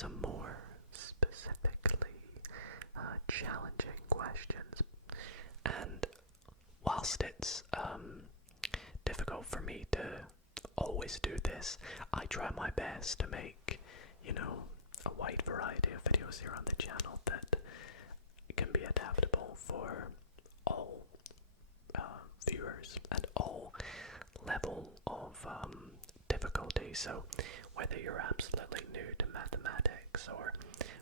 some more specifically challenging questions. And whilst it's difficult for me to always do this, I try my best to make, a wide variety of videos here on the channel that can be adaptable for all viewers and all level of difficulty. So whether you're absolutely new to mathematics or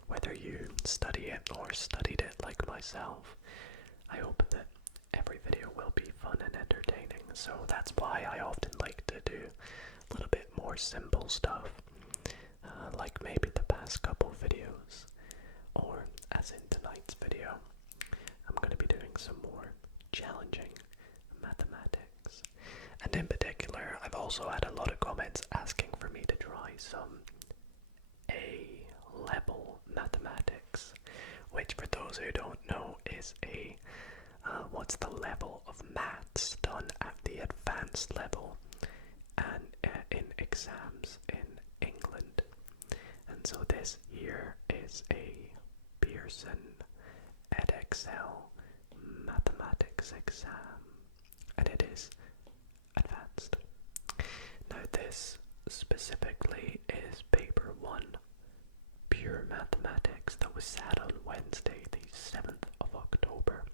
whether you study it or studied it like myself, I hope that every video will be fun and entertaining. So that's why I often like to do a little bit more simple stuff, like maybe the past couple videos, or as in tonight's video, I'm going to be doing some more challenging mathematics. And in particular, I've also had a lot of comments asking for me to try some A-level mathematics, which for those who don't know is what's the level of maths done at the advanced level and in exams in England. And so this here is a Pearson EdXL mathematics exam, and it is advanced. Now this specifically is paper 1, pure mathematics, that was sat on Wednesday the 7th of October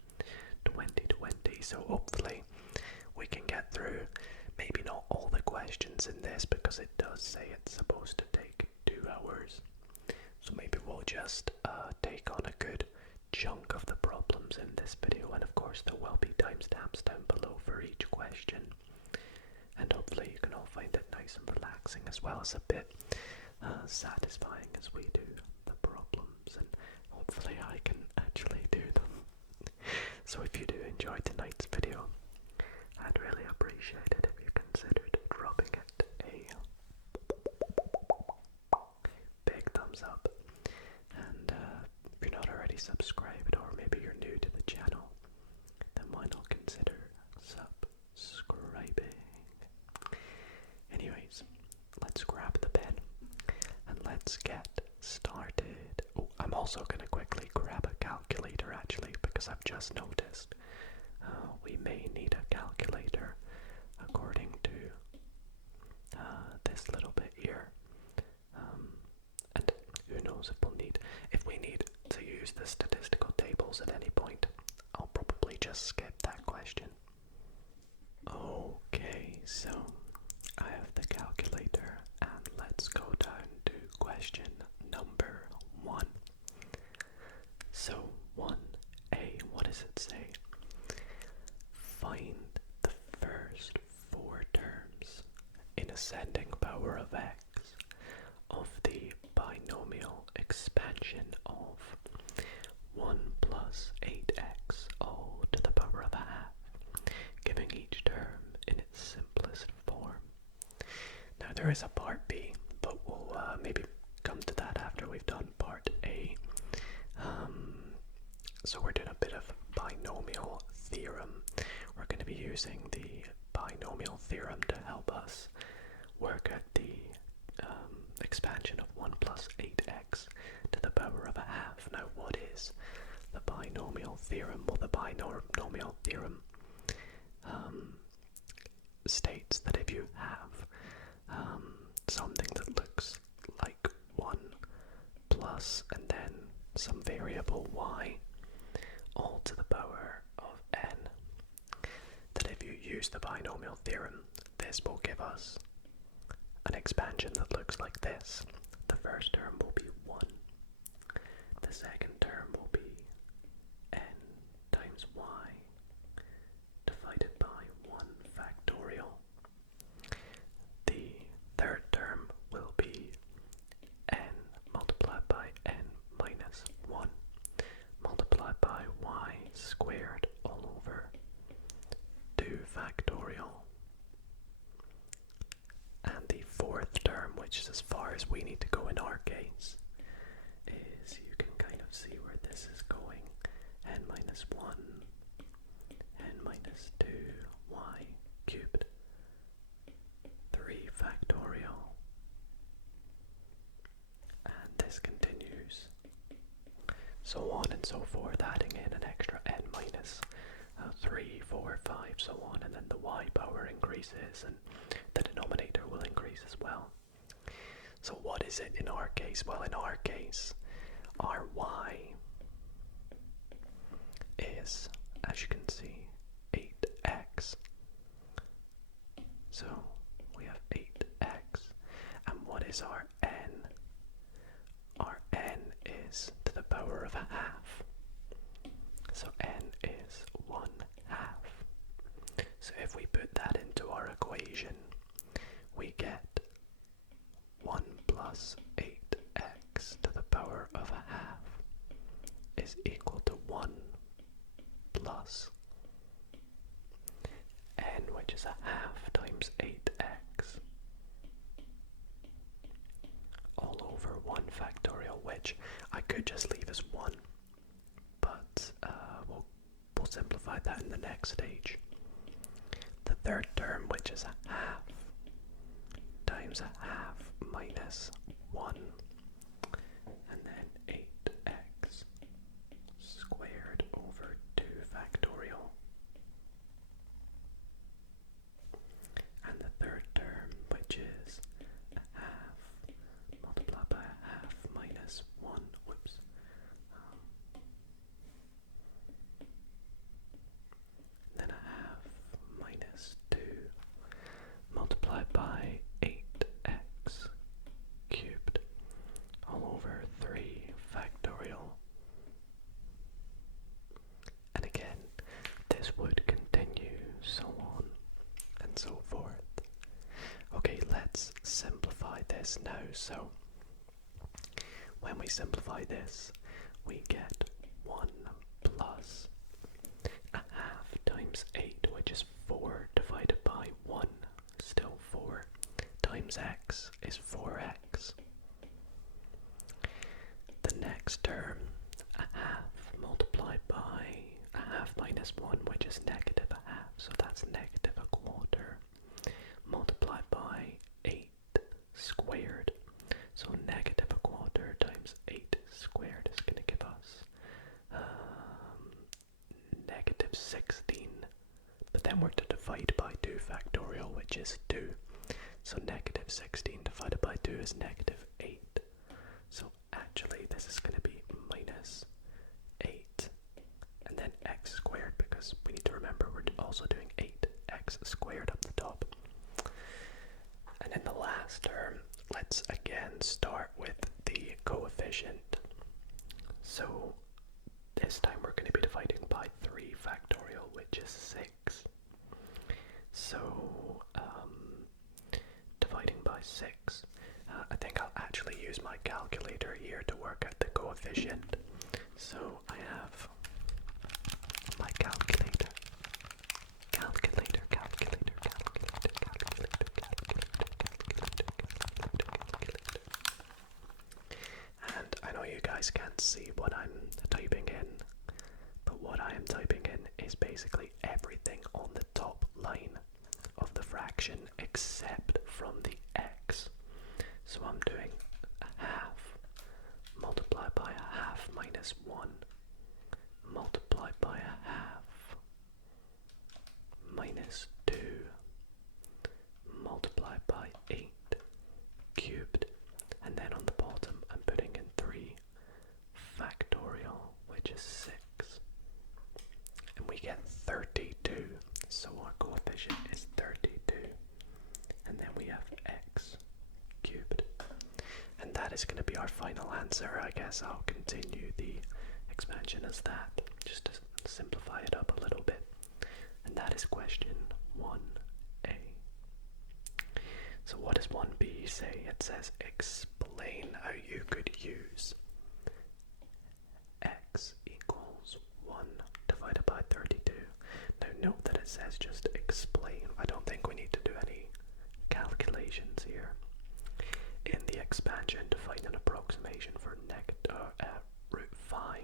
2020, so hopefully we can get through maybe not all the questions in this, because it does say it's supposed to take 2 hours, so maybe we'll just take on a good chunk of the problems in this video, and of course there will be timestamps down below for each question, and hopefully you can all find it nice and relaxing as well as a bit satisfying as we do the problems, and hopefully I can actually do them. So if you do enjoy tonight's video, I'd really appreciate it if you considered dropping it a big thumbs up, and if you're not already subscribed, or maybe you're new to the channel, then why not consider subscribing? Anyways, let's grab the pen and let's get started. Oh, I'm also going to quickly grab a calculator actually, because I've just noticed we may need a calculator according to this little bit here. And who knows if we need to use the statistical tables at any point, I'll probably just skip that question. Okay, so I have the calculator, and let's go down to question number 1. So 1A, what does it say? Find the first 4 terms in ascending power of x of the binomial expansion of 1 plus 8x all to the power of a half, giving each term in its simplest form. Now there is a part B, but we'll maybe come to that after we've done part A. So we're doing a bit of binomial theorem. We're going to be using the binomial theorem to help us work out the expansion of 1 plus 8x to the power of a half. Now what is the binomial theorem? Well, the binomial theorem states that if you have something that looks like 1 plus and then some variable y all to the power of n, that if you use the binomial theorem, this will give us an expansion that looks like this. The first term will be 1. The second term will be n times y divided by 1 factorial. The third term will be n multiplied by n minus 1 multiplied by y squared all over 2 factorial. And the fourth term, which is as far as we need to go in our case, is, you can kind of see where this is going, n minus 1, n minus 2, y cubed, 3 factorial. And this can so on and so forth, adding in an extra n minus 3, 4, 5, so on, and then the y power increases and the denominator will increase as well. So what is it in our case? Well, in our case, our y is, as you can see, 8x. So we have 8x. And what is our n? Our n is to the power of a half. So n is 1 half. So if we put that into our equation, we get 1 plus 8x to the power of a half is equal to 1 plus n, which is a half, times 8x, all over 1 factorial, which I could just leave as 1, but we'll simplify that in the next stage. The third term, which is a half, times a half minus 1, and then 8x squared over 2 factorial. And the third term, which is a half multiplied by a half minus 1, whoops, then a half minus 2 multiplied by 8x cubed all over 3 factorial. And again, this would continue so on and so forth. Okay, let's simplify this now. So when we simplify this, we get 1 plus a half times 8, which is 4 divided by 1, still 4, times x is 4x. The next term, a half multiplied by a half minus 1, which is negative a half, so that's negative a quarter, multiplied by 8 squared. So negative a quarter times 8 squared is going to give us negative 16. But then we're to divide by 2 factorial, which is 2. So negative 16 divided by 2 is negative 8. So actually this is going to be minus 8. And then x squared, because we need to remember we're also doing 8x squared up the top. And in the last term, let's again start with the coefficient. So this time we're going to be dividing by 3 factorial, which is 6. So dividing by 6, I think I'll actually use my calculator here to work out the coefficient. So I have my calculator. And I know you guys can't see what I'm typing in, but what I am typing in is basically everything on the top line of the fraction except from the x. So I'm doing a half multiplied by a half minus 1 multiplied by a half minus 2 multiplied by 8 cubed, and then on the bottom I'm putting in 3 factorial, which is 6, and we get 32. So our coefficient is 32, and then we have x cubed, and that is going to be our final answer. I guess I'll continue the expansion as that, just to simplify it up a little bit, and that is question 1a. So what does 1b say? It says explain how you could use x equals 1 divided by 32. Now note that it says just explain. I don't think we need to do any calculations here. In the expansion, to find an approximation for root 5.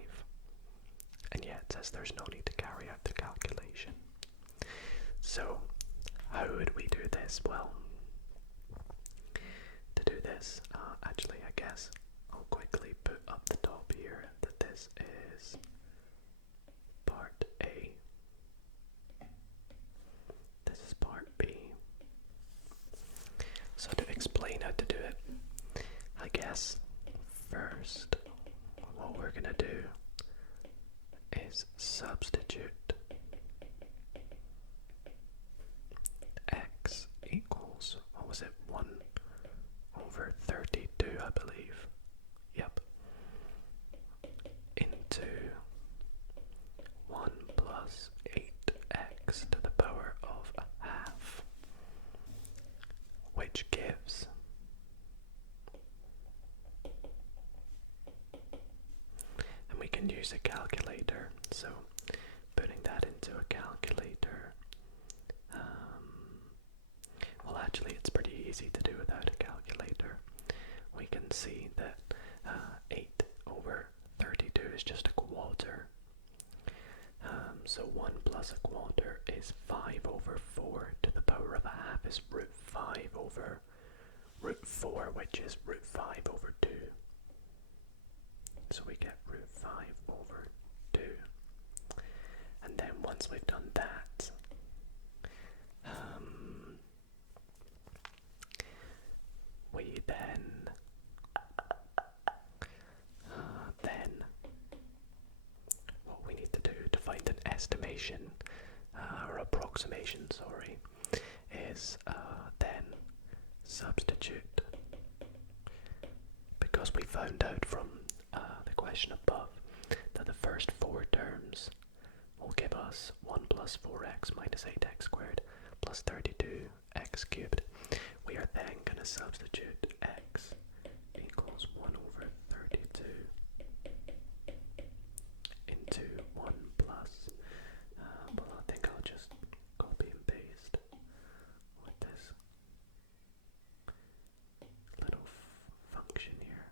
And yet it says there's no need to carry out the calculation. So how would we do this? Well, to do this, actually I guess I'll quickly put up the top here that this is part A. This is part B. So to explain how to do it, I guess first what we're going to do is substitute x equals, what was it, 1 over 32, I believe. Yep. Into 1 plus 8x to the power of a half, which gives and we can use a calculator, so putting that into a calculator, well actually it's pretty easy to do without a calculator. We can see that 8 over 32 is just a quarter. So 1 plus a quarter is 5 over 4 to the power of a half is root 5 over root 4, which is root 5 over 2. So we get root 5 over 2. And then once we've done that, we then what we need to do to find an estimation or approximation, sorry, is then substitute, because we found out from the question above that the first 4 terms will give us 1 plus 4x minus 8x squared plus 32x cubed. We are then going to substitute x equals 1 over 32 into 1 plus, well I think I'll just copy and paste with this little function here.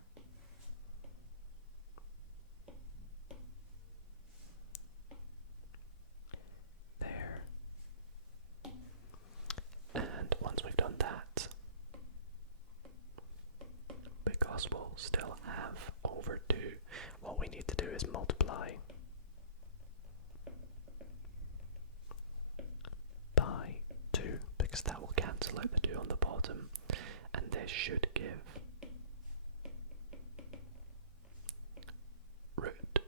There. And once we've done that, because we'll still have over 2, what we need to do is multiply by 2, because that will cancel out the 2 on the bottom, and this should give root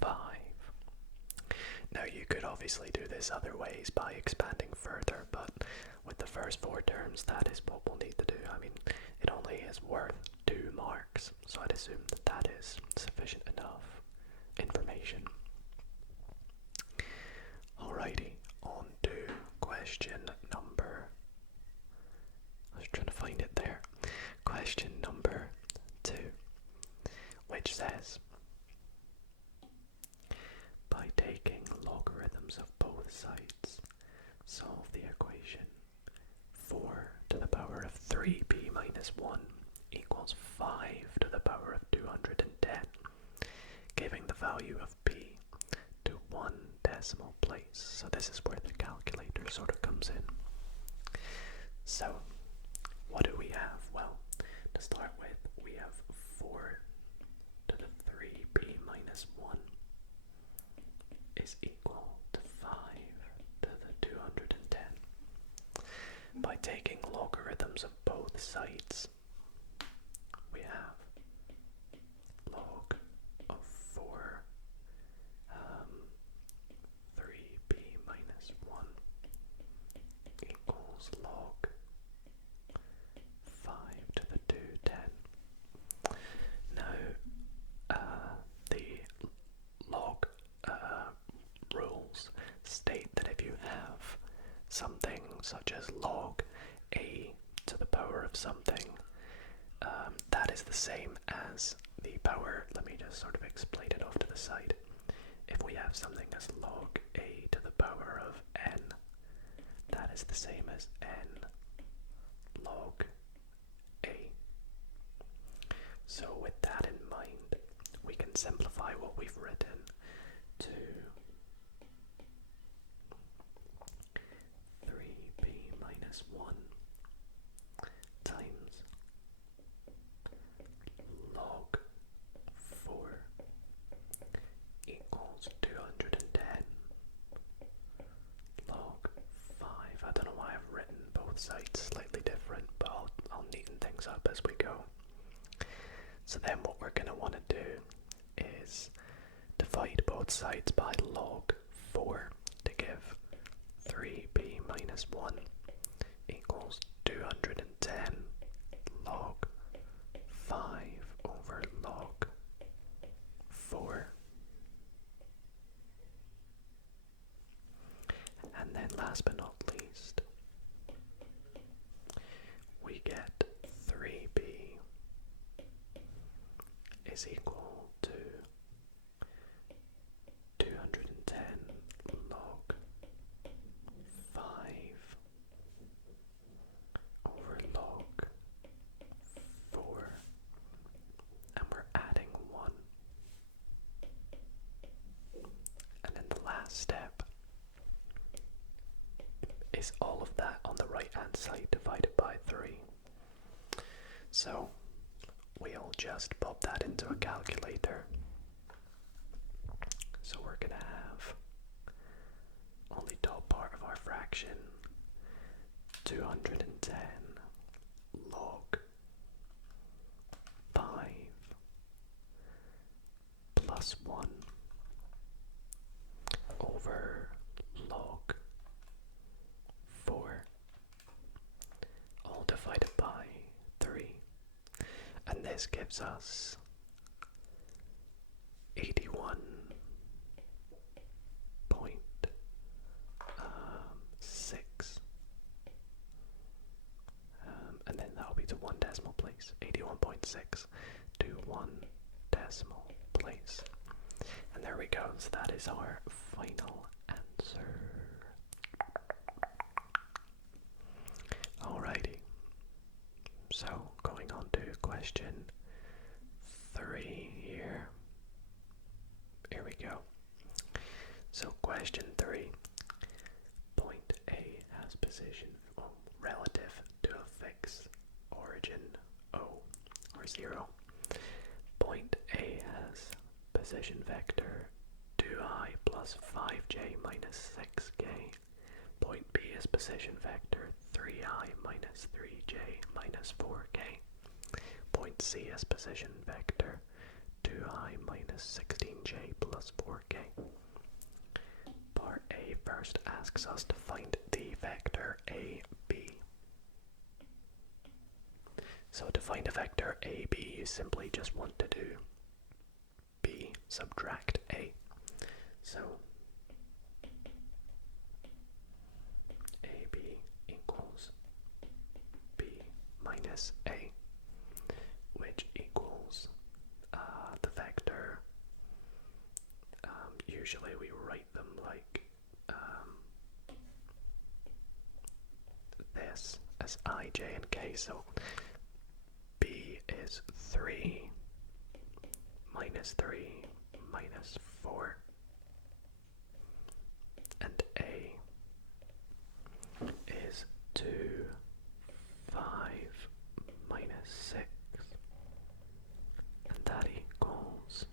5. Now you could obviously do this other ways by expanding further, but with the first 4 terms that is what we'll need to do. I mean, it only is worth 2 marks, so I'd assume that that is sufficient enough information. Alrighty, on to question number, I was trying to find it there, question number 2, which says, by taking logarithms of both sides, solve the equation 4 to the power of 3b minus 1 equals 5 to the power of 210, giving the value of b to 1 decimal place. So this is where the calculator sort of comes in. So what do we have? Well, to start with, we have 4 to the 3b minus 1 is equal to 5 to the 210. By taking logarithms of both sides, we have log of 4 3b minus 1 equals log 5 to the 210. Now, the log rules state that if you have something such as log a to the power of something, that is the same as the power, let me just sort of explain it off to the side. If we have something as log a to the power of n, that is the same as n log a. So with that in mind, we can simplify what we've written to 3b minus 1 times log So then what we're going to want to do is divide both sides by log 4 to give 3b minus 1 equals 210 log 5 over log 4. And then last but not least, we get 3b is equal to 210 log 5 over log 4, and we're adding 1. And then the last step is all of that on the right hand side divided by 3. So we'll just pop that into a calculator. So we're going to have on the top part of our fraction 210 log 5 plus 1 over log 4, all divided by 3. And this gives us 81.6, and then that'll be to 1 decimal place. 81.6 to 1 decimal place. And there we go. So that is our final answer. Alrighty. So going on to question 3 here. Here we go. So question 3. Point A has position relative to a fixed origin O or 0. Point A has position vector 2i plus 5j minus 6k. Point B is position vector 3i minus 3j minus 4k. Point C is position vector 2i minus 16j plus 4k. Part A first asks us to find the vector AB. So to find a vector AB, you simply just want to do B subtract A. So AB equals B minus A, which equals the vector. Usually we write them like this as I, J, and K. So B is 3 minus 3 minus 4, and A is 2, 5 minus 6, and that equals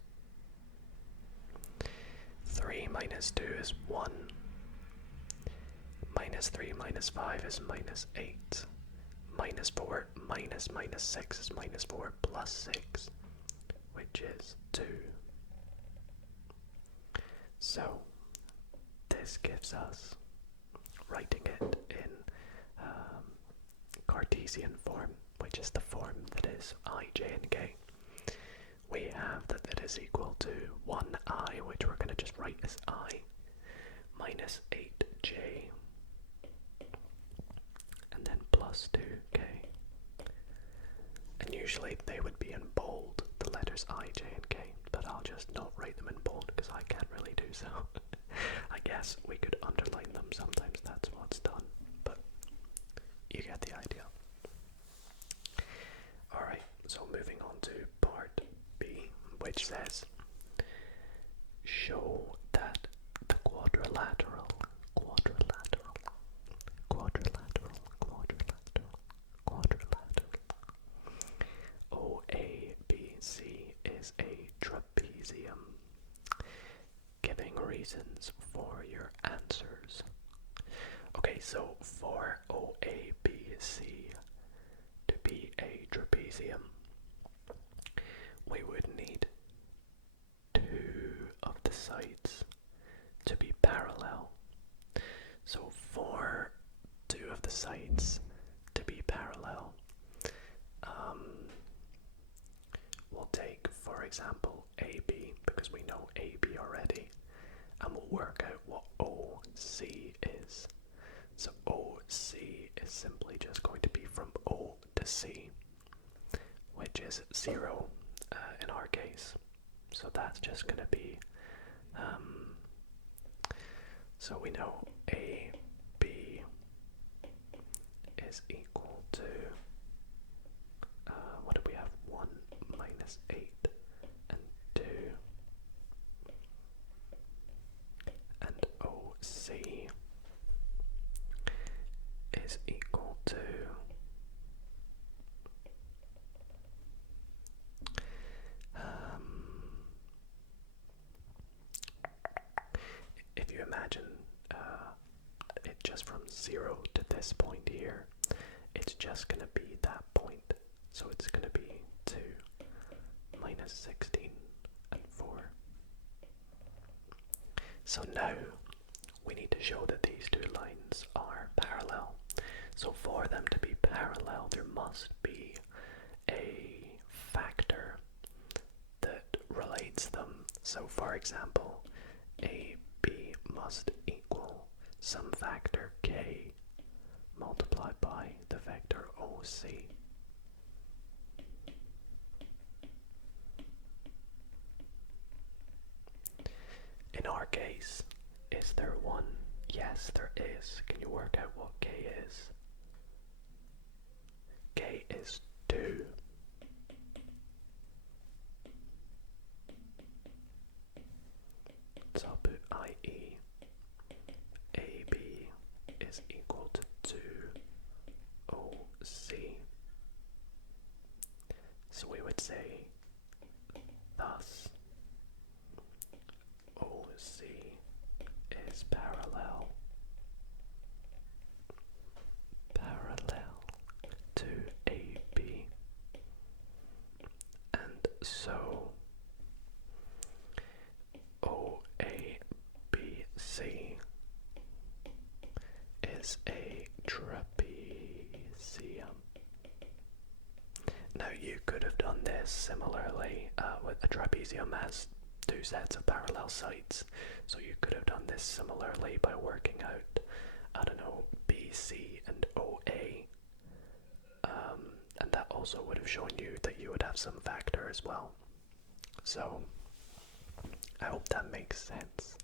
3 minus 2 is 1, minus 3 minus 5 is minus 8, minus 4 minus 6 is minus 4 plus 6, which is 2. So this gives us, writing it in Cartesian form, which is the form that is I, J, and K, we have that it is equal to 1i, which we're going to just write as I, minus 8j, and then plus 2k. And usually they would be in bold, the letters I, J, and K, but I'll just not write them in bold because I can't really do so. I guess we could underline them, sometimes that's what's done, but you get the idea. Alright, so moving on to part B, which says, show that the quadrilateral OABC is a trapezium, giving reasons for your answers. Okay, so for OABC to be a trapezium, example, AB, because we know AB already, and we'll work out what OC is. So OC is simply just going to be from O to C, which is 0 in our case. So that's just going to be, so we know AB is equal to, what do we have? 1 minus 8 and 2. And OC is equal to if you imagine it just from 0 to this point here, it's just going to be that point. So it's going to be 2 minus 16 and 4. So now we need to show that these two lines are parallel. So for them to be parallel, there must be a factor that relates them. So for example, AB must equal some factor k multiplied by the vector OC. In our case, is there one? Yes, there is. Can you work out what k is? K is 2. So I'll put i.e. AB is equal to 2 OC. So we would say thus OC is parallel to AB, and so OABC is a trapezium. Now you could have done this similarly with a trapezium has two sets of parallel sides, so you could have done this similarly by working out, I don't know, BC and OA, and that also would have shown you that you would have some factor as well. So I hope that makes sense.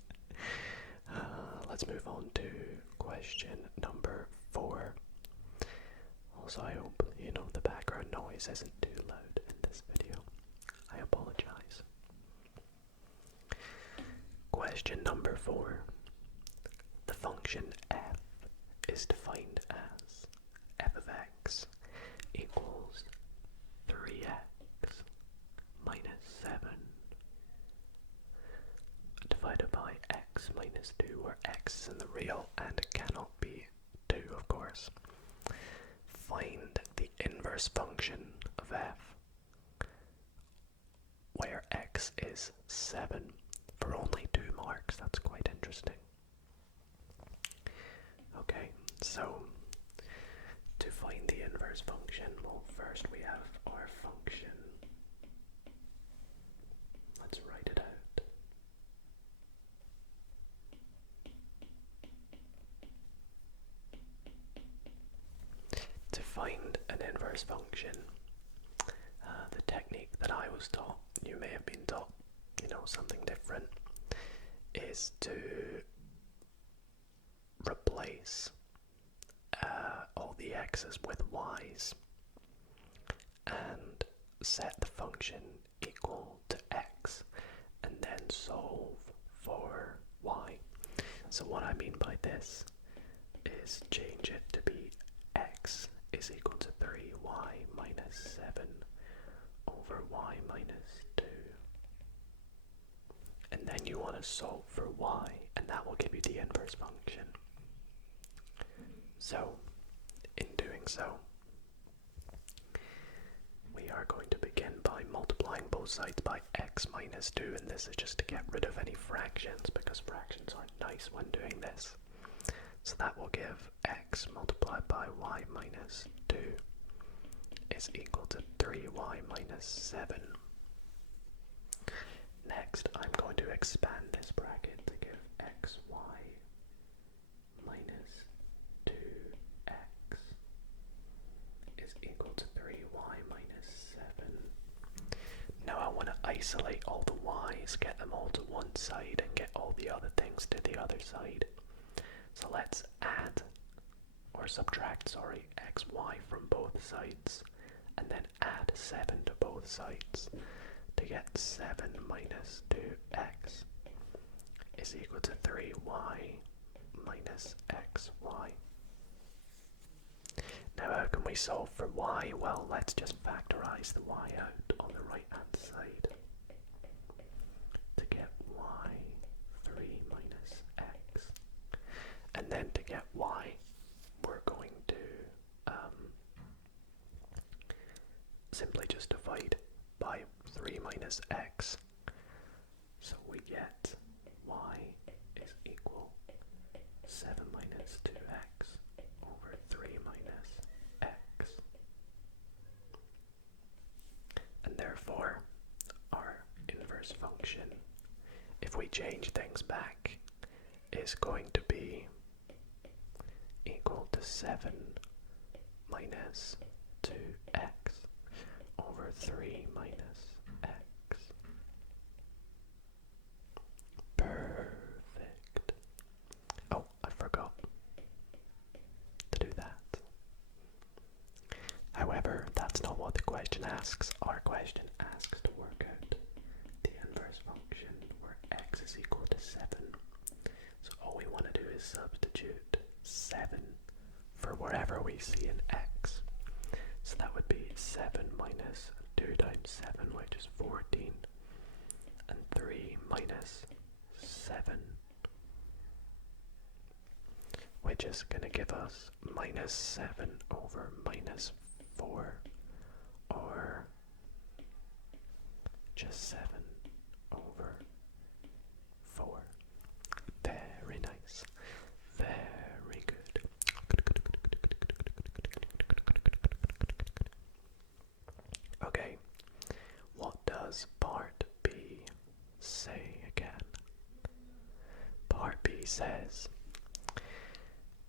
Let's move on to question number 4. Also, I hope the background noise isn't too loud in this video. I apologize. Question number 4. The function f is defined as f of x equals 3x minus 7 divided by x minus 2, where x is in the real and it cannot be 2, of course. Find the inverse function of f where x is 7 for only 2 marks. That's quite interesting. Okay, so to find the inverse function, well, first we have our function. Let's write it out. To find an inverse function, the technique that I was taught, you may have been taught, something different, is to replace all the x's with y's and set the function equal to x and then solve for y. So what I mean by this is change it to be x is equal to 3y minus 7 over y minus 2. And then you want to solve for y, and that will give you the inverse function. So, in doing so, we are going to begin by multiplying both sides by x minus 2, and this is just to get rid of any fractions, because fractions aren't nice when doing this. So that will give x multiplied by y minus 2 is equal to 3y minus 7. expand this bracket to give xy minus 2x is equal to 3y minus 7. Now I want to isolate all the y's, get them all to one side, and get all the other things to the other side. So let's add, or subtract, sorry, xy from both sides, and then add 7 to both sides to get 7 minus 2x is equal to 3y minus xy. Now how can we solve for y? Well, let's just factorize the y out on the right hand side to get y 3 minus x. And then to get y, we're going to simply just divide by 3 minus x. So we get y is equal 7 minus 2x over 3 minus x. And therefore, our inverse function, if we change things back, is going to be equal to 7 minus 2x over 3 minus x. Perfect. Oh, I forgot to do that. However, that's not what the question asks. Our question asks to work out the inverse function where x is equal to 7. So all we want to do is substitute 7 for wherever we see an x. So that would be 7 minus 2 times 7, which is 14, and 3 minus 7, which is going to give us minus 7 over minus 4, or just 7 over 4. Very nice. Very good. Okay, what does part B say again? Part B says,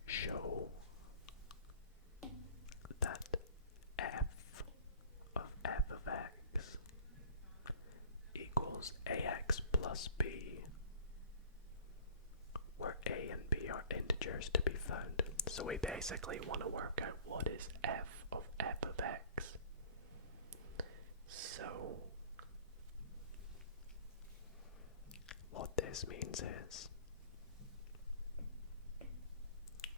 show that f of x equals ax plus b, where a and b are integers to be found. So we basically want to work out what is f of x. So what this means is,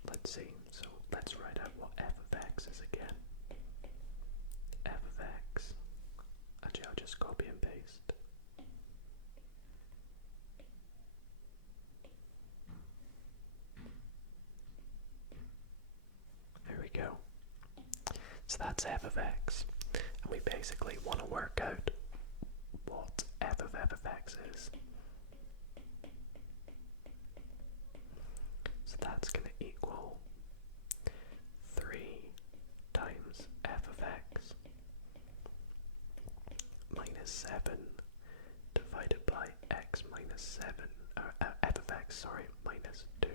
let's see, so let's write out what f of x is again. F of x, actually I'll just copy and paste. There we go. So that's f of x. And we basically want to work out what f of x is. So that's going to equal 3 times f of x minus 7 divided by x minus 7, f of x, sorry, minus 2.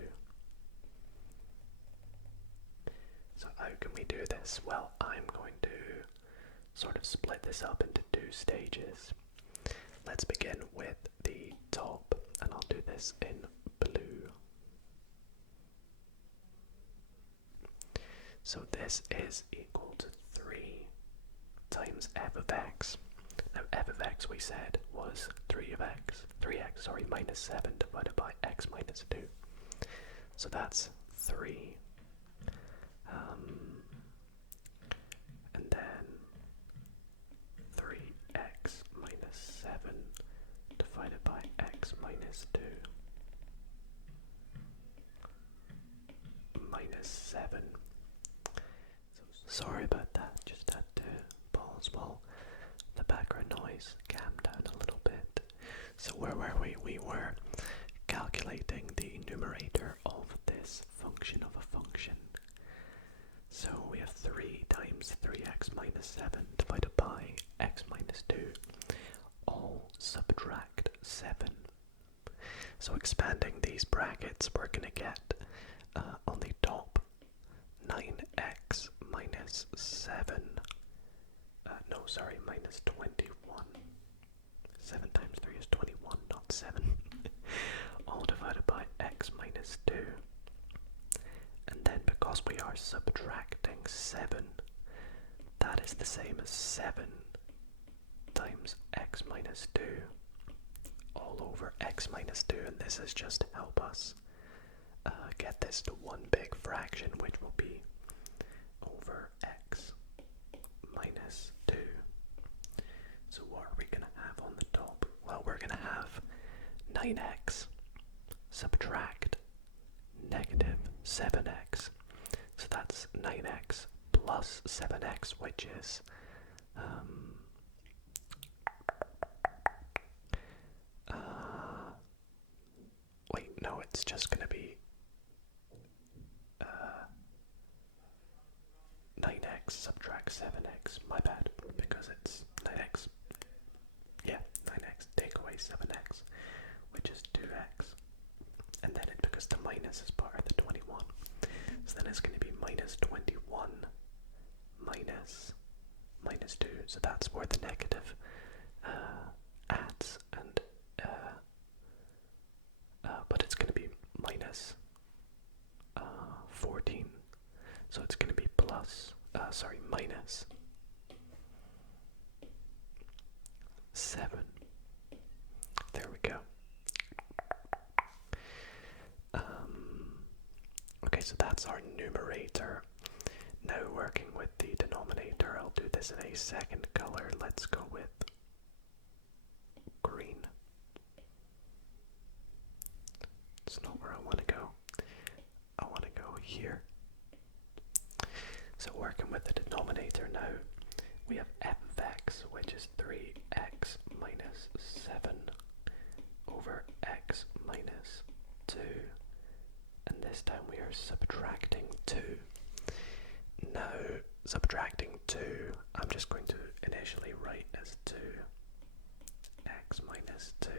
So how can we do this? Well, I'm going to sort of split this up into 2 stages. Let's begin with the top, and I'll do this in blue. So this is equal to 3 times f of x. Now f of x, we said, was 3x, sorry, minus 7 divided by x minus 2. So that's 3. And then 3x minus 7 divided by x minus 2 minus 7. So sorry about that, just had to pause while the background noise calmed down a little bit. So where were we? We were calculating the numerator of this function of a function. So we have 3 times 3x minus 7 divided by x minus 2. All subtract 7 So expanding these brackets, we're going to get on the top 9x minus 7. No, sorry, minus 21. 7 times 3 is 21, not 7. All divided by x minus 2. And then because we are subtracting 7, that is the same as 7 times x minus 2 all over x minus 2, and this is just to help us get this to one big fraction, which will be over x minus 2. So what are we going to have on the top? Well, we're going to have 9x subtract negative 7x. So that's 9x plus 7x, which is wait, no, it's just going to be 9x subtract 7x. My bad, because it's 9x. Yeah, 9x, take away 7x, which is 2x. And then because the minus is part of the 21, so then it's going to be minus 21 minus 2. So that's where the negative adds, and but it's going to be minus 14. So it's going to be minus 7. There we go. Okay, so that's our numerator. Now working with the denominator, I'll do this in a second color. Let's go with green. It's not where I want to go. I want to go here. So working with the denominator now, we have f of x, which is 3x minus 7 over x minus 2. And this time we are subtracting 2. Now, subtracting 2, I'm just going to initially write as 2x minus 2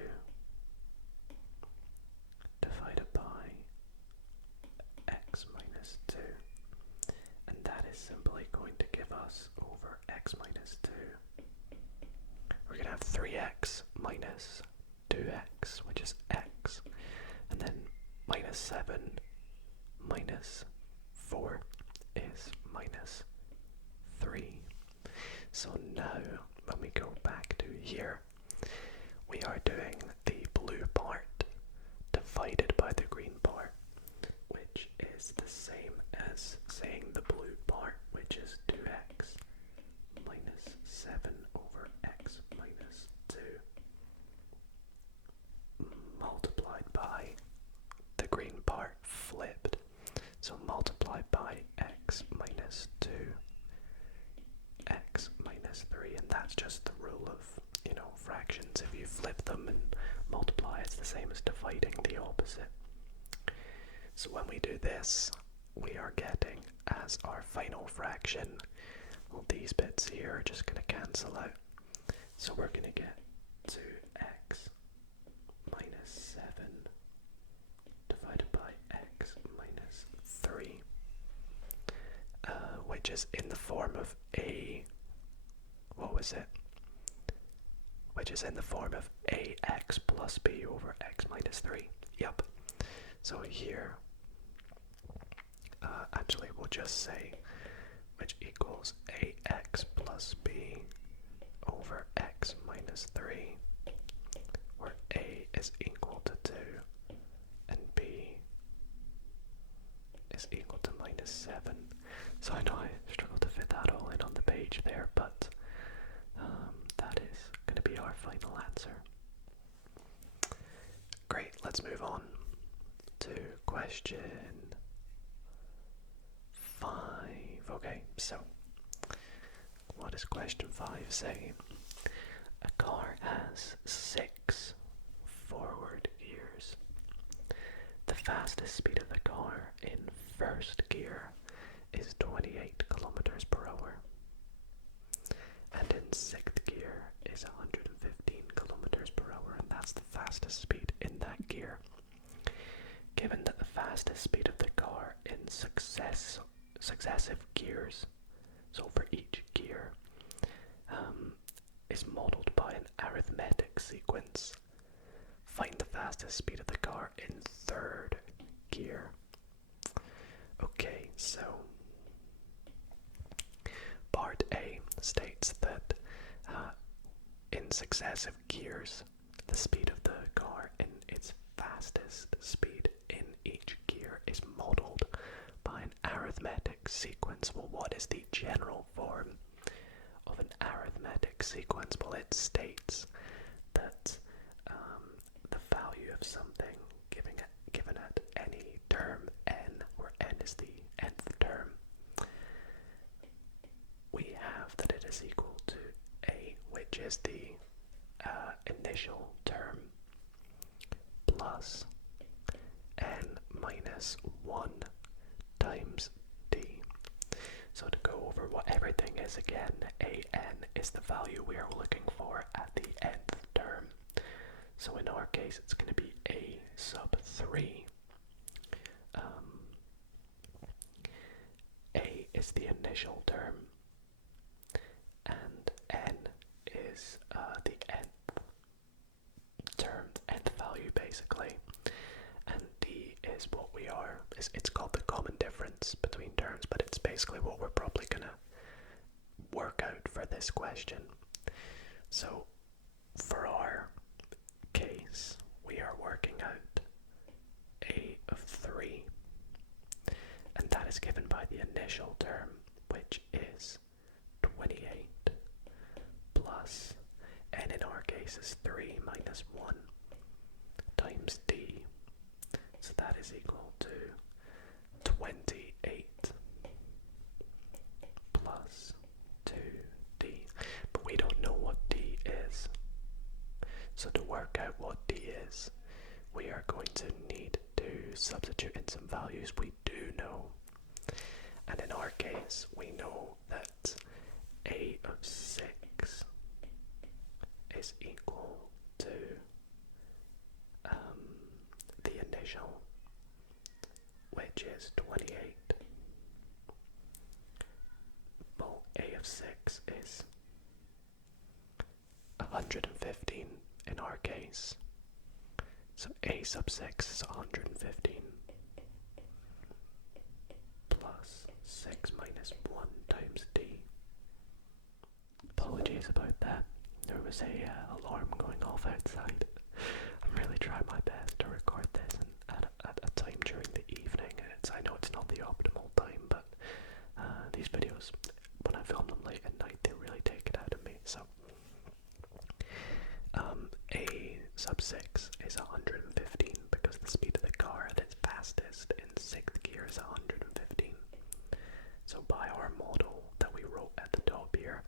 divided by x minus 2. And that is simply going to give us over x minus 2. We're going to have 3x minus 2x, which is x. And then minus 7 minus 4 is minus 3. So now, when we go back to here, we are doing the blue part divided by the green part, which is the same as saying the blue part, which is 2x minus 7 over x minus 2 multiplied by the green part flipped. So multiplied by x minus 2, x minus 3, and that's just the rule of, fractions. If you flip them and multiply, it's the same as dividing the opposite. So when we do this, we are getting as our final fraction, well, these bits here are just going to cancel out. So we're going to get 2x minus 7 divided by x minus 3, which is in the form of which is in the form of ax plus b over x minus 3. Yep. So here, actually we'll just say which equals ax plus b over x minus 3, where a is equal to 2 and b is equal to minus 7. So I know I struggled to fit that all in on the page there, but that is going to be our final answer. Great, let's move on to question 5. Okay, so what does question 5 say? A car has 6 forward gears. The fastest speed of the car in first gear is 28 kilometers per hour, and in sixth gear is 115 kilometers per hour, and that's the fastest speed in that gear. successive gears, so for each gear, is modeled by an arithmetic sequence. Find the fastest speed of the car in third gear. Okay, so part A states that in successive gears, the speed of the car in its fastest speed in each gear is modeled by an arithmetic sequence. Well, what is the general form of an arithmetic sequence? Well, it states that the value of something given at any term n, where n is the nth term, we have that it is equal to a, which is the initial term, plus n minus 1 times d. So to go over what everything is again, an is the value we are looking for at the nth term. So in our case, it's going to be a sub 3. A is the initial term, and n is the nth term, nth value basically, and d is what we are. It's called the common difference between terms, but it's basically what we're probably going to work out for this question. So for our case, we are working out a of 3, and that is given by the initial term, which is 28, plus n in our case is 3 minus 1 times d, so that is equal to 28 plus 2d, but we don't know what d is. So to work out what d is, we are going to need to substitute in some values we do know. And in our case, we know that a of 6 is equal to the initial, which is 28. Well, a of 6 is 115 in our case. So a sub 6 is 115 plus 6 minus 1 times d. Apologies about that. There was a alarm going off outside. I'm really trying my best to record this at a time during the evening, and I know it's not the optimal time, but these videos, when I film them late at night, they really take it out of me. So a sub 6 is 115 because the speed of the car at its fastest in 6th gear is 115. So by our model that we wrote at the top here,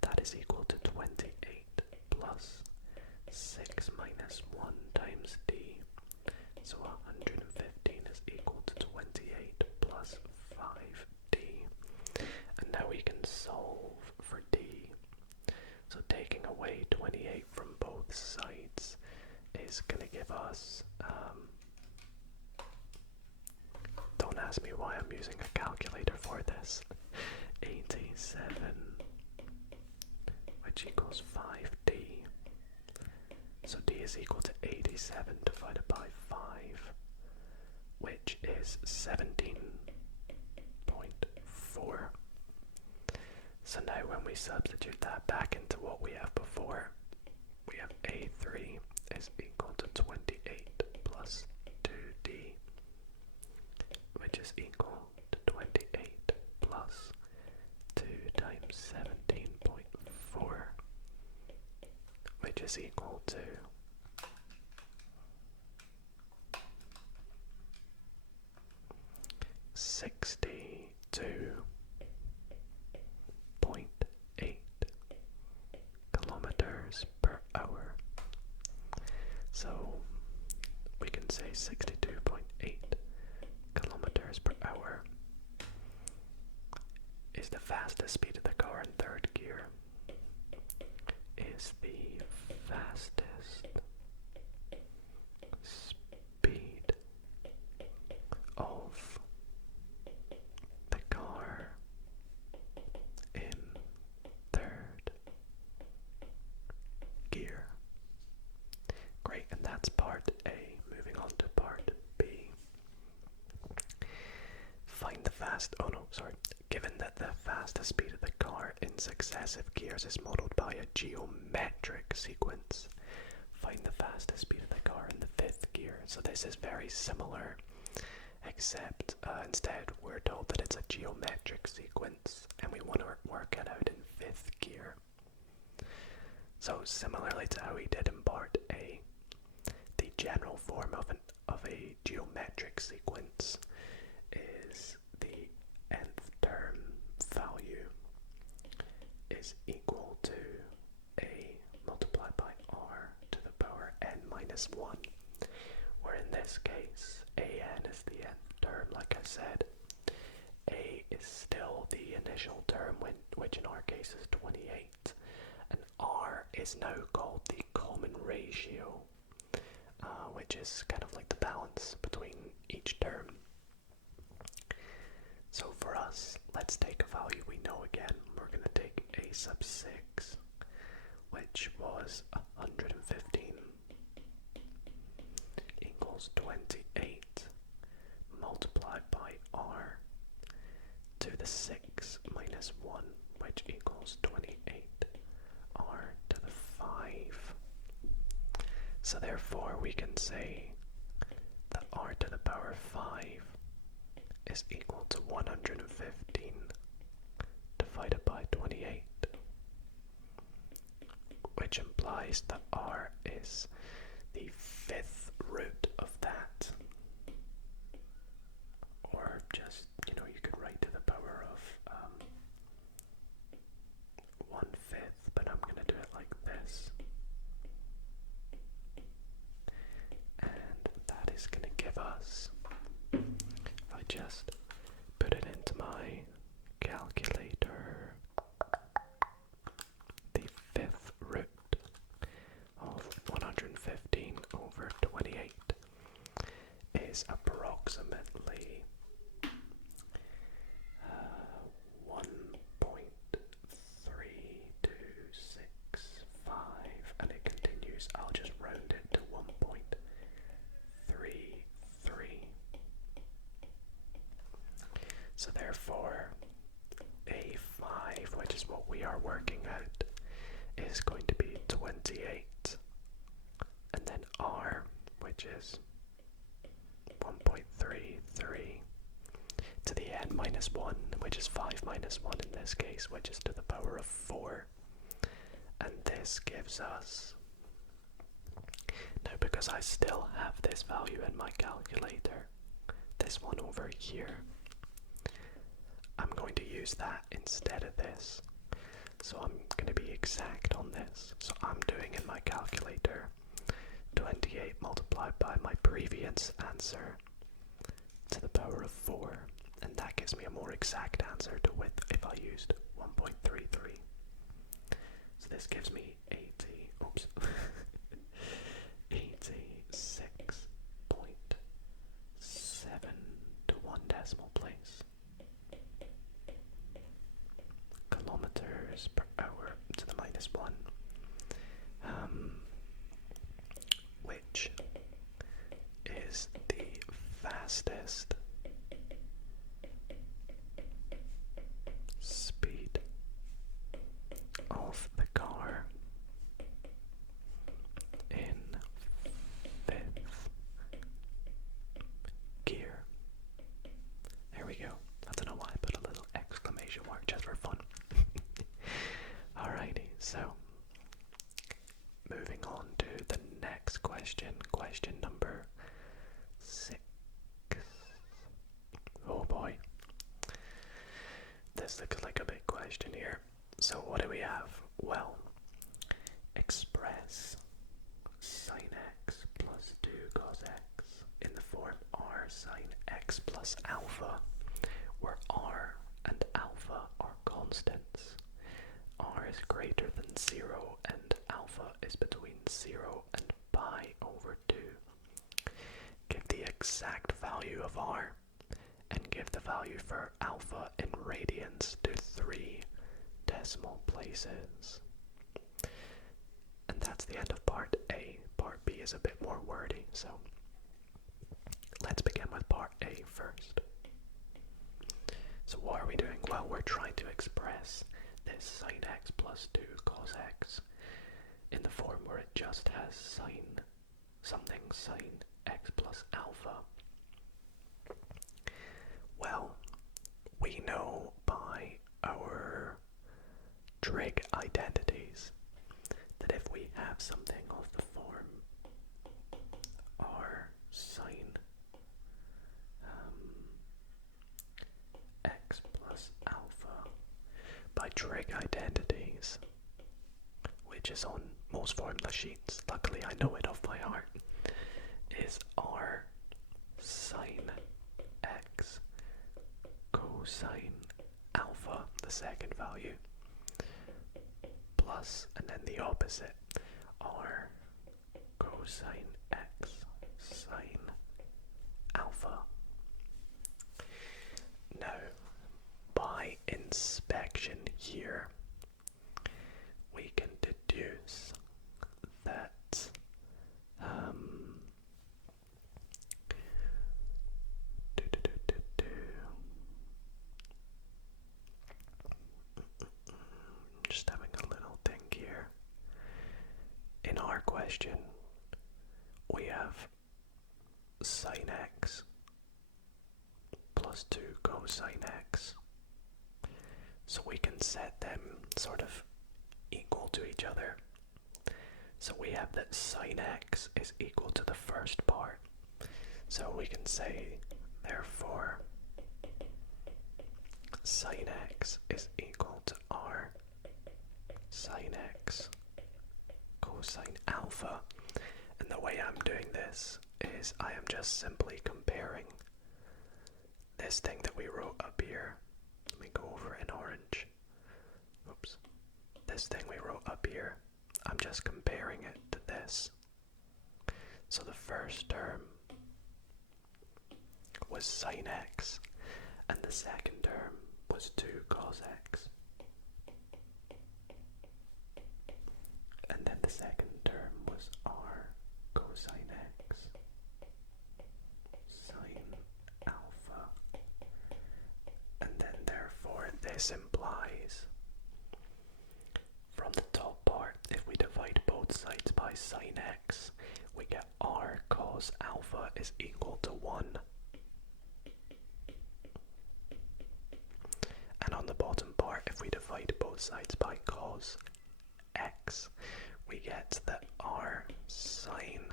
that is equal to 28 plus 6 minus 1 times d. So 115 is equal to 28 plus 5d. And now we can solve for d. So taking away 28 from both sides is going to give us, don't ask me why I'm using a calculator for this, 87, which equals 5d. So d is equal to 87 divided by 5, which is 17.4. So now when we substitute that back into what we have before, we have a3 is equal to 28 plus 2d, which is equal to 28 plus 2 times 17.4, which is equal to 62.8 kilometers per hour. So we can say 62.8 kilometers per hour is the fastest speed of the car in 3rd gear, is the fastest speed of the car successive gears is modeled by a geometric sequence. Find the fastest speed of the car in the fifth gear. So this is very similar, except instead we're told that it's a geometric sequence and we want to work it out in fifth gear. So similarly to how we did in part A, the general form of a geometric sequence is the nth term value is equal to a multiplied by r to the power n minus 1, where in this case an is the nth term. Like I said, a is still the initial term, which in our case is 28, and r is now called the common ratio, which is kind of like the balance between each term. So for us, let's take a value we know again. We're going to take a sub 6, which was 115, equals 28 multiplied by r to the 6 minus 1, which equals 28 r to the 5. So therefore we can say that r to the power 5 is equal to 115 divided by 28, which implies that r is the fifth root of that, or just, you could write to the power of 1/5, but I'm going to do it like this, and that is going to give us, if I just put it into my calculator, the fifth root of 115 over 28 is approximately 1.3265, and it continues. I'll just round it to 1.33. So therefore, a 5, which is what we are working out, is going to be 28, and then r, which is 1.33, to the n minus 1, which is 5 minus 1 in this case, which is to the power of 4. And this gives us, now because I still have this value in my calculator, this one over here, I'm going to use that instead of this. So I'm going to be exact on this. So I'm doing in my calculator 28 multiplied by my previous answer to the power of 4, and that gives me a more exact answer to width if I used 1.33. So this gives me 86.7 to 1 decimal place kilometers per hour to the minus 1, which is the fastest speed of the car in fifth gear. There we go. I don't know why I put a little exclamation mark just for fun. Alrighty, so moving on to the next question, question number 6. Oh boy. This looks like a big question here. So what do we have? Well, express sine x plus 2 cos x in the form r sine x plus alpha, where r and alpha are constants. R is greater than 0 and alpha is between 0 and pi over 2. Give the exact value of r and give the value for alpha in radians to 3 decimal places. And that's the end of part A. Part B is a bit more wordy, so let's begin with part A first. So what are we doing? Well, we're trying to express this sine x plus 2 cos x in the form where it just has sine x plus alpha? Well, we know by our trig identities that if we have something of the form r sine x plus alpha, by trig identities, which is on most formula sheets, luckily I know it off by heart, is r sine x cosine alpha, the second value, plus, and then the opposite, r cosine x sine alpha. Now, by inspection here, we can deduce that just having a little think here. In our question, we have sine x plus 2 cosine x. So we can set them sort of equal to each other. So we have that sine x is equal to the first part. So we can say, therefore, sine x is equal to r sine x cosine alpha. And the way I'm doing this is I am just simply comparing this thing that we wrote up here. Let me go over in orange. Oops. This thing we wrote up here, I'm just comparing it to this. So the first term was sine x, and the second term was 2 cos x. And then the second term was r cosine x sine alpha. And then therefore this implies, from the top part, if we divide both sides by sine x, we get r cos alpha is equal to 1. And on the bottom part, if we divide both sides by cos x, we get that r sine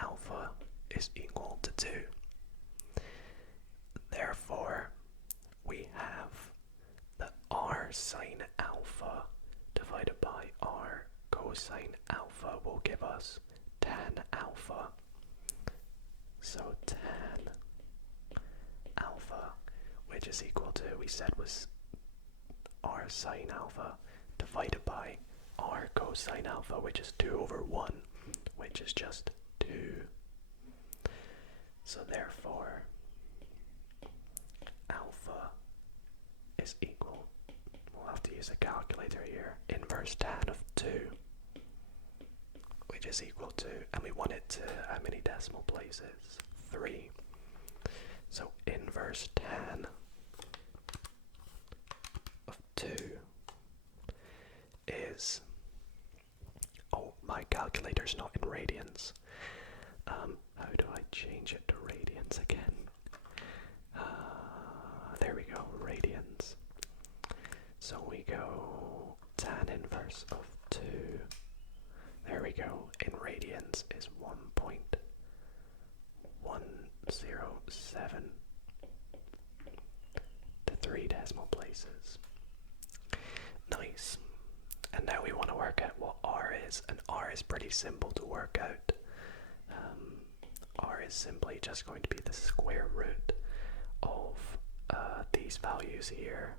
alpha is equal to 2. Therefore, we have that r sine alpha divided by r cosine alpha will give us tan alpha. So tan alpha, which is equal to, we said was r sine alpha divided by r cosine alpha, which is 2 over 1, which is just 2. So therefore, alpha is equal, we'll have to use a calculator here, inverse tan of 2, which is equal to, and we want it to how many decimal places? 3. So inverse tan of 2 is, oh, my calculator's not in radians. How do I change it to radians again? There we go, radians. So we go tan inverse of 2. There we go, in radians is 1.107 to 3 decimal places. Nice. And now we want to work out what r is, and r is pretty simple to work out. R is simply just going to be the square root of these values here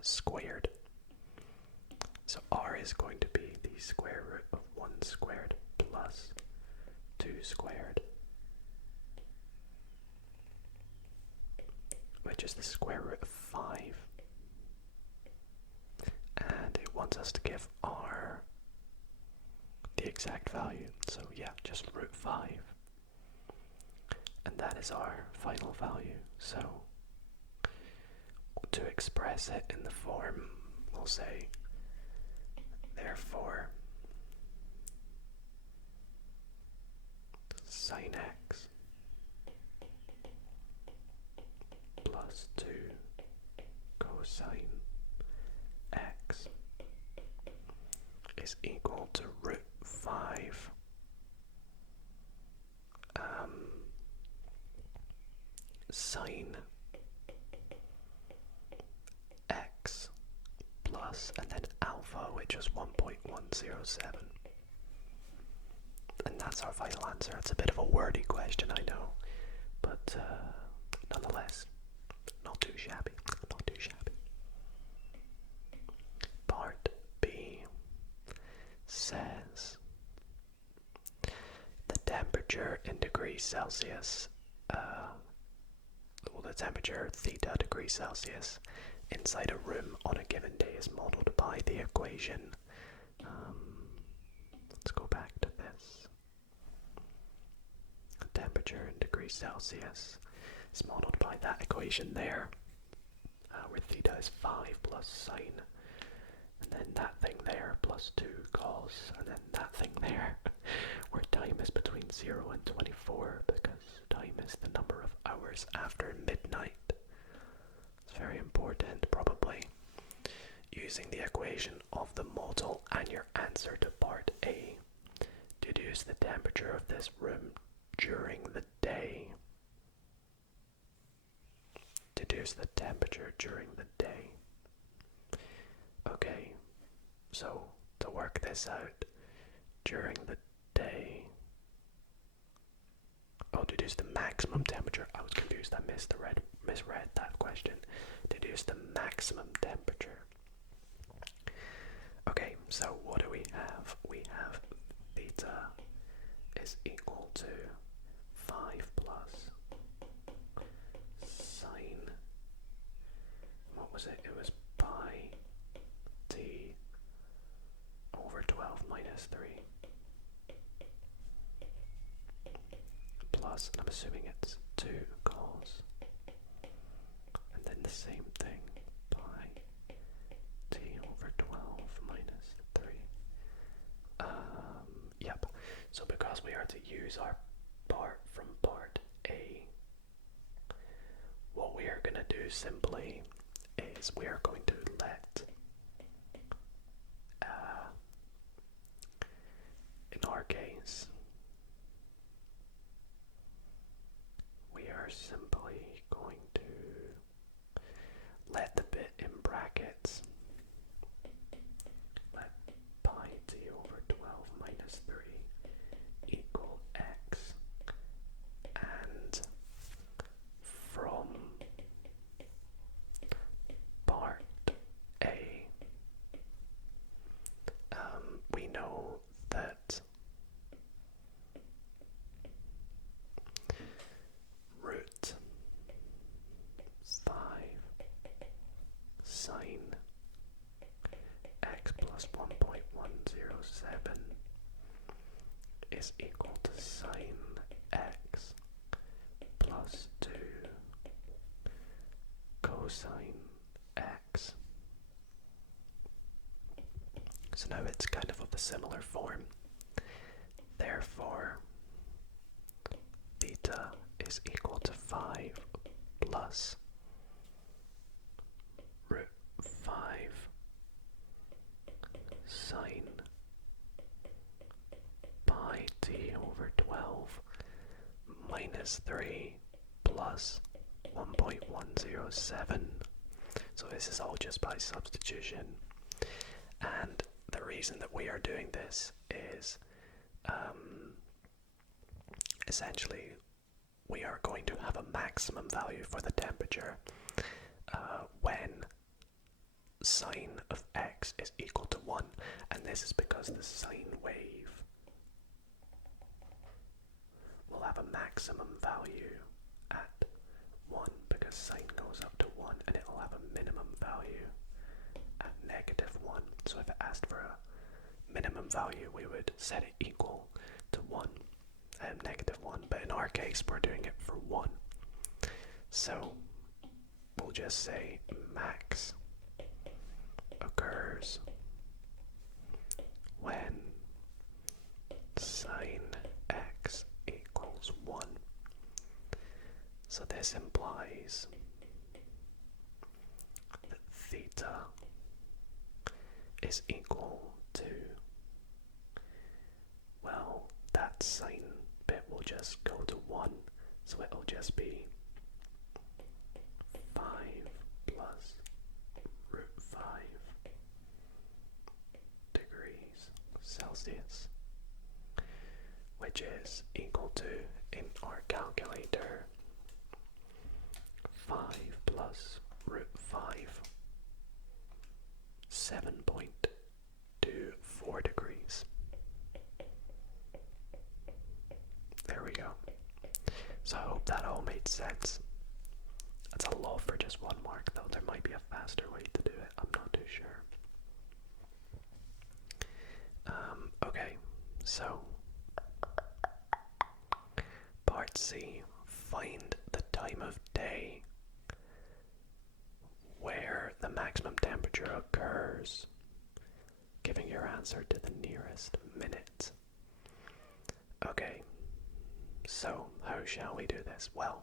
squared. So r is going to be the square root of 1 squared plus 2 squared, which is the square root of 5. And it wants us to give r the exact value. So yeah, just root 5. And that is our final value. So to express it in the form, we'll say, therefore, sine x plus 2 cosine x is equal to root 5 sine x plus, and then alpha, which is 1.107. And that's our final answer. It's a bit of a wordy question, I know, but nonetheless, not too shabby, not too shabby. Part B says the temperature in degrees Celsius, the temperature theta degrees Celsius inside a room on a given day is modeled by the equation. Let's go back to this. Temperature in degrees Celsius is modeled by that equation there, where theta is 5 plus sine, and then that thing there plus 2 cos, and then that thing there where time is between 0 and 24 because time is the number of hours after midnight. It's very important, probably. Using the equation of the model and your answer to part A, deduce the temperature of this room during the day. Deduce the temperature during the day. Okay, so to work this out, during the day, deduce the maximum temperature. I was confused, I misread that question. Deduce the maximum temperature. Okay, so what do we have? We have theta is equal to 5 plus sine, what was it? It was pi t over 12 minus 3 plus, and I'm assuming it's 2 cos, and then the same thing, pi t over 12 minus 3. Yep, so because we are to use our part from part A, what we are going to do simply is we are going to let, in our case, we are simply going to let the bit in brackets, let pi t over 12 minus 3 equal x, and from part A, we know that root 5 sine x plus 1.107 is equal to sine x plus 2 cosine x. So now it's kind of a similar form. Therefore, theta is equal to 5 plus root 5 sine pi t over 12 minus 3 plus 1.107. So this is all just by substitution. And the reason that we are doing this is essentially we are going to have a maximum value for the temperature when sine of x is equal to 1, and this is because the sine wave will have a maximum value at 1 because sine goes up to 1, and it will have a minimum value at -1. So if it asked for a minimum value, we would set it equal to 1 and -1, but in our case we're doing it for 1. So we'll just say max occurs when sine x equals 1. So this implies that theta is equal to, well, that sine bit will just go to 1, so it'll just be 5 plus root 5 degrees Celsius, which is equal to, in our calculator, 5 plus root 5, 7.24 degrees. There we go. So I hope that all made sense. That's a lot for just 1 mark, though. There might be a faster way to do it. I'm not too sure. Okay, so part C, find the time of day where the maximum temperature occurs, giving your answer to the nearest minute. Okay, so how shall we do this? Well,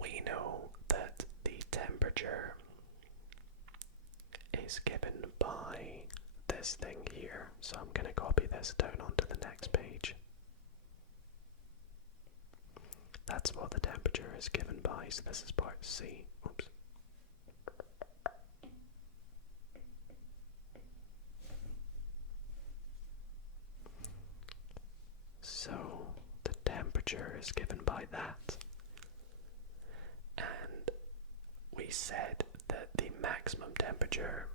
we know that the temperature is given by this thing here, so I'm going to copy this down onto the next page. That's what the temperature is given by, so this is part C. Oops. So the temperature is given by that. And we said that the maximum temperature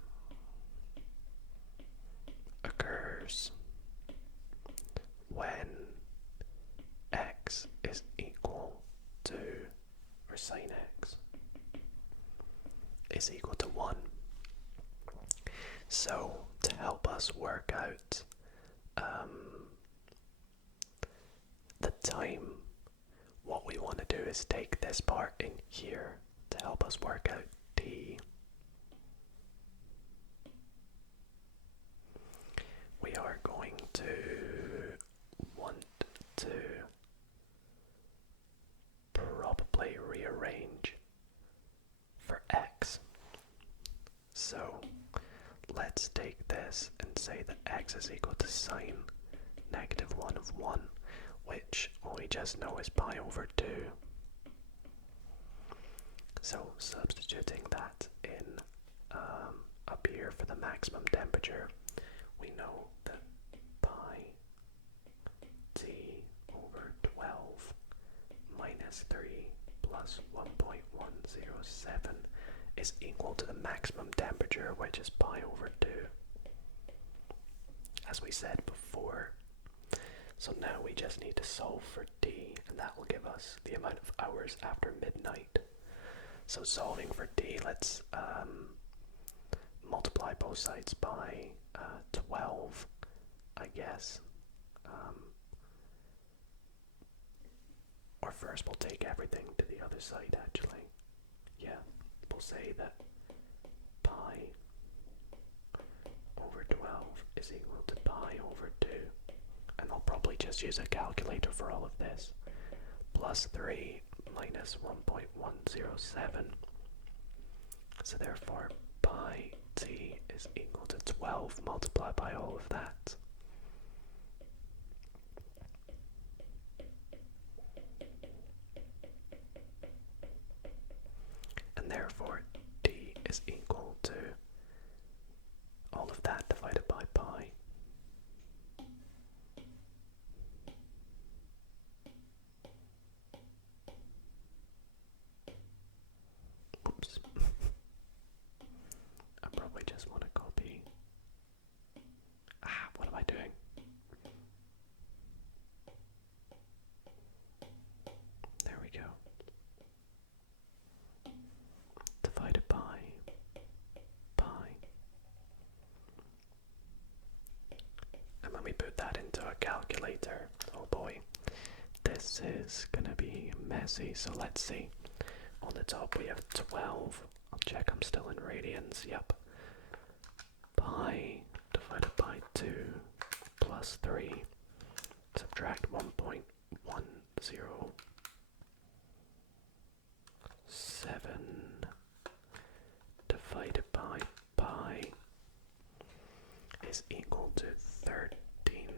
occurs when x is equal to, or sine x is equal to 1. So to help us work out the time, what we want to do is take this part in here to help us work out t. We are going to want to probably rearrange for x. So let's take this and say that x is equal to sine -1 of 1, which we just know is pi over 2. So substituting that in up here for the maximum temperature, we know that pi t over 12 minus 3 plus 1.107 is equal to the maximum temperature, which is pi over 2, as we said before. So now we just need to solve for t, and that will give us the amount of hours after midnight. So solving for t, let's multiply both sides by 12, I guess. Or first we'll take everything to the other side, actually. Yeah, we'll say that pi over 12 is equal to pi over 2. And I'll probably just use a calculator for all of this. Plus 3 minus 1.107. So therefore, pi t is equal to 12 multiplied by all of that. And therefore, t is equal to all of that divided by pi. Oops. I probably just want to copy. What am I doing? There we go. Divided by pi. And when we put that into a calculator, oh boy, this is gonna be messy. So let's see. On on the top we have 12. I'll check I'm still in radians. Yep. Pi divided by 2 plus 3. Subtract 1.107 divided by pi is equal to 13.23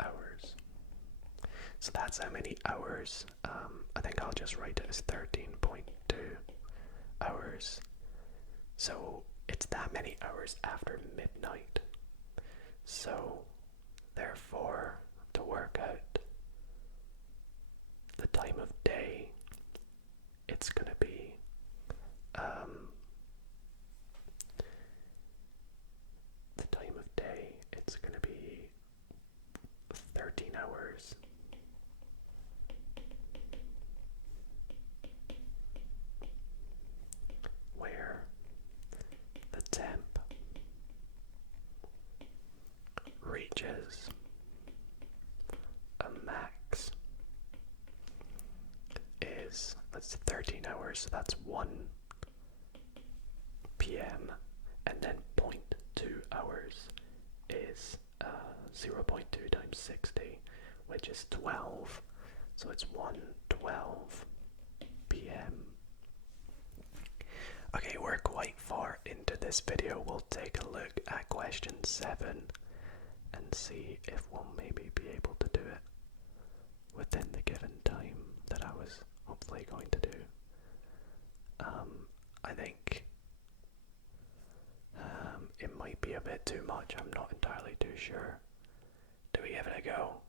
hours. So that's how many hours. I think I'll just write it as 13.2 hours. So it's that many hours after midnight. So therefore, to work out the time of day, it's going to be the time of day, it's going to be 13 hours. Where the temp reaches a max is, that's 13 hours, so that's 1 p.m. and then 0.2 hours is 0.2 times 60, which is 12, so it's 1:12 p.m. Okay, we're quite far into this video. We'll take a look at question 7 and see if we'll maybe be able to do it within the given time that I was hopefully going to do. I think it might be a bit too much. I'm not entirely too sure. Do we give it a go?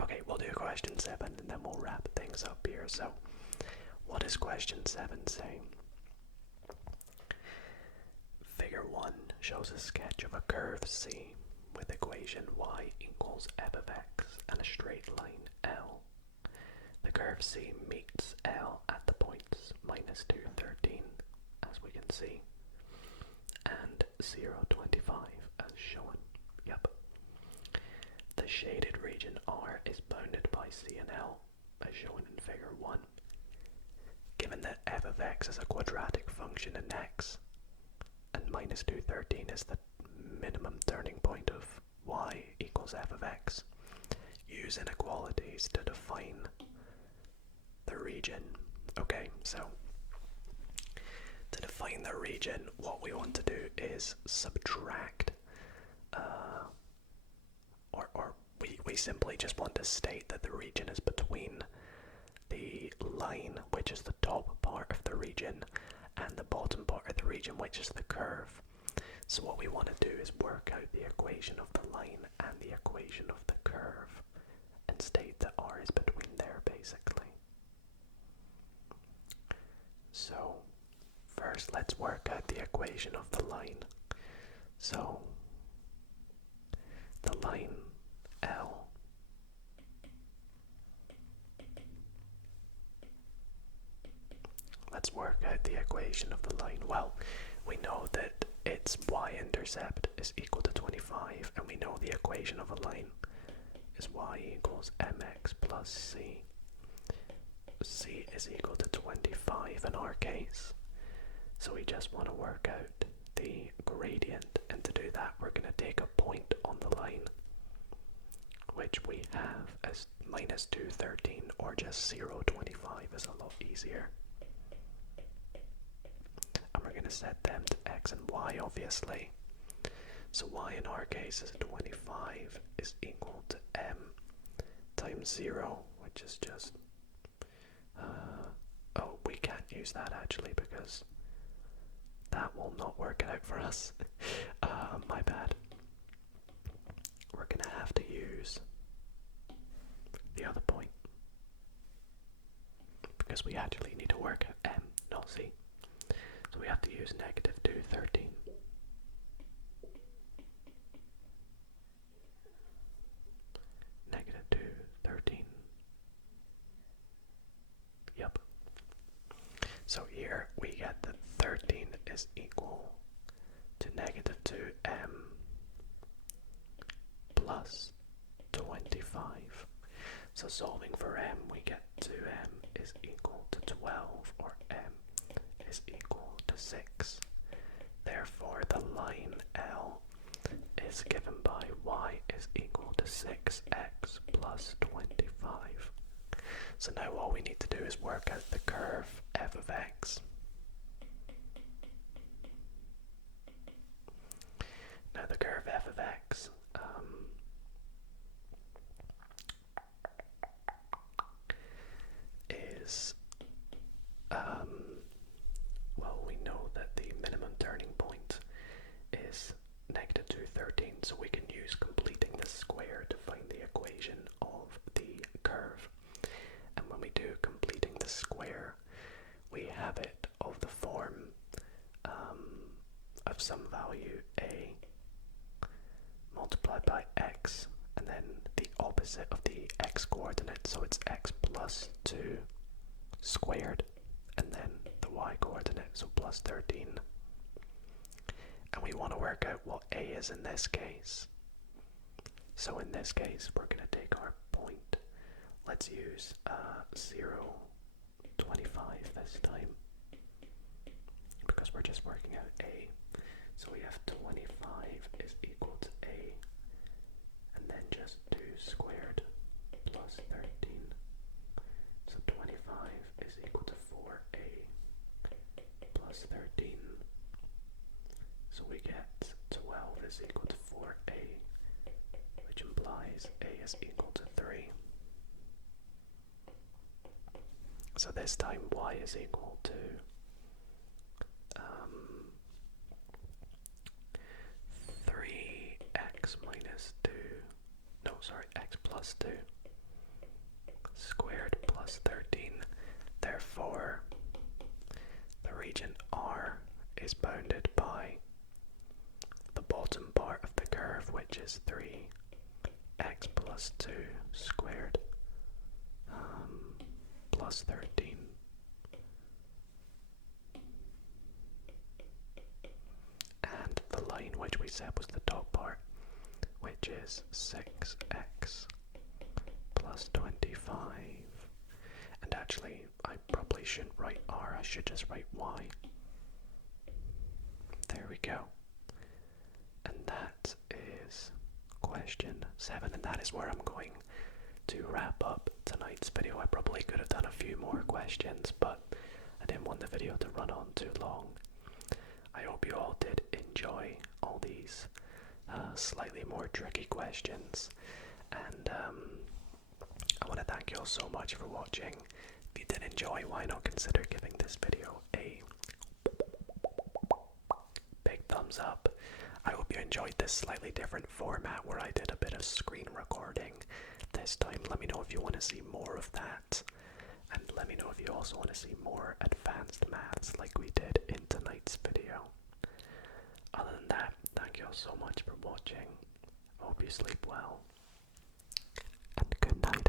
Okay, we'll do question 7 and then we'll wrap things up here. So, what does question 7 say? Figure 1 shows a sketch of a curve C with equation y equals f of x and a straight line L. The curve C meets L at the points minus 2, 13, as we can see, and 0, 25, as shown. Yep. The shaded region R is bounded by C and L, as shown in figure 1. Given that f of x is a quadratic function in x, and minus 2, 13 is the minimum turning point of y equals f of x, use inequalities to define the region. Okay, so to define the region, what we want to do is subtract, or we simply just want to state that the region is between the line, which is the top part of the region, and the bottom part of the region, which is the curve. So what we want to do is work out the equation of the line and the equation of the curve and state that R is between there, basically. So first let's work out the equation of the line. So the line L let's work out the equation of the line. Well, we know that its y-intercept is equal to 25, and we know the equation of a line is y equals mx plus c. C is equal to 25 in our case, so we just want to work out the gradient, and to do that we're going to take a point on the line, which we have as minus 2, 13, or just 0, 25 is a lot easier. And we're going to set them to x and y, obviously. So y in our case is 25 is equal to m times 0, which is just oh, we can't use that actually because that will not work out for us. My bad. We're gonna have to use the other point because we actually need to work out m, not c. So we have to use negative 2, 13. Negative 2, 13. Yep. So here we get that 13 is equal to negative 2m plus 25. So solving for m, we get 2m is equal to 12, or m is equal to 6. Therefore, the line L is given by y is equal to 6x plus 25. So now all we need to do is work out the curve f of x. Now the curve f of x is, well, we know that the minimum turning point is negative 213, so we can use completing the square to find the equation of the curve. And when we do completing the square, we have it of the form of some value a multiplied by x, and then the opposite of the x coordinate, so it's x plus 2 squared, and then the y coordinate, so plus 13. And we want to work out what a is in this case. So in this case, we're going to take our point. Let's use 0, 25 this time, because we're just working out a. So we have 25 is equal to a, and then just 2 squared plus 13. So 25 is equal to 4a plus 13. So we get 12 is equal to 4a, which implies a is equal to 3. So this time y is equal to 3x minus 2, no, sorry, x plus 2 squared plus 13. Therefore, the region R is bounded by the bottom part of the curve, which is 3x plus 2 squared plus 13. And the line which we said was the top part, which is 6x plus 25. And actually, I probably shouldn't write r, I should just write y. There we go. And that is question 7, and that is where I'm going to wrap up tonight's video. I probably could have done a few more questions, but I didn't want the video to run on too long. I hope you all did enjoy all these slightly more tricky questions, and I want to thank you all so much for watching. If you did enjoy, why not consider giving this video a big thumbs up. I hope you enjoyed this slightly different format where I did a bit of screen recording this time. Let me know if you want to see more of that, and let me know if you also want to see more advanced maths like we did in tonight's video. Other than that, thank you all so much for watching. I hope you sleep well, and good night.